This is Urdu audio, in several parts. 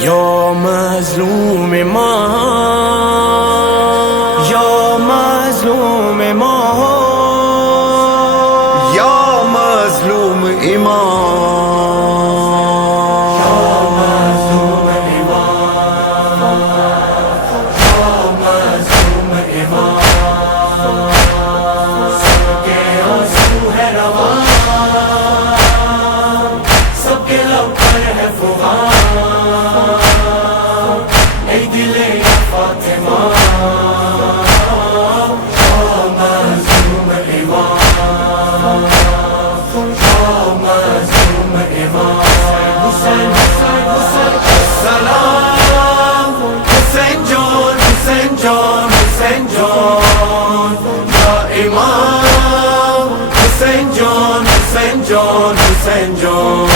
یا مظلوم ماں، یا مظلوم ماں، یا مظلوم امام، یا مظلوم امام، یا مظلوم امام، سب کے آنسو ہے رواں، سب کے لب پر ہے فغاں، اے دل یا فاطمہ، یا مظلوم امام، یا مظلوم امام، حسین حسین حسین السلام، حسین جان حسین جان حسین جان، یا امام، حسین جان حسین جان حسین جان،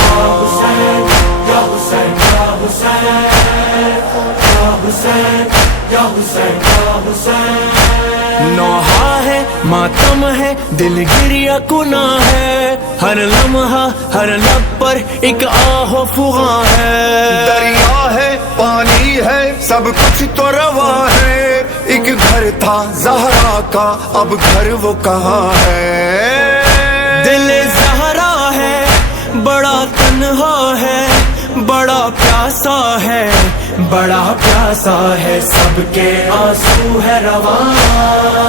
یا حسین یا حسین یا حسین یا حسین یا حسین یا حسین، نوحہ ہے ماتم ہے دل گریہ کنا ہے، ہر لمحہ ہر لب پر ایک آہ و فغاں ہے، دریا ہے پانی ہے سب کچھ تو رواں ہے، ایک گھر تھا زہرا کا اب گھر وہ کہاں ہے، دل زہرا ہے بڑا تنہا ہے، بڑا پیاسا ہے، بڑا پیاسا ہے، سب کے آنسو ہے رواں۔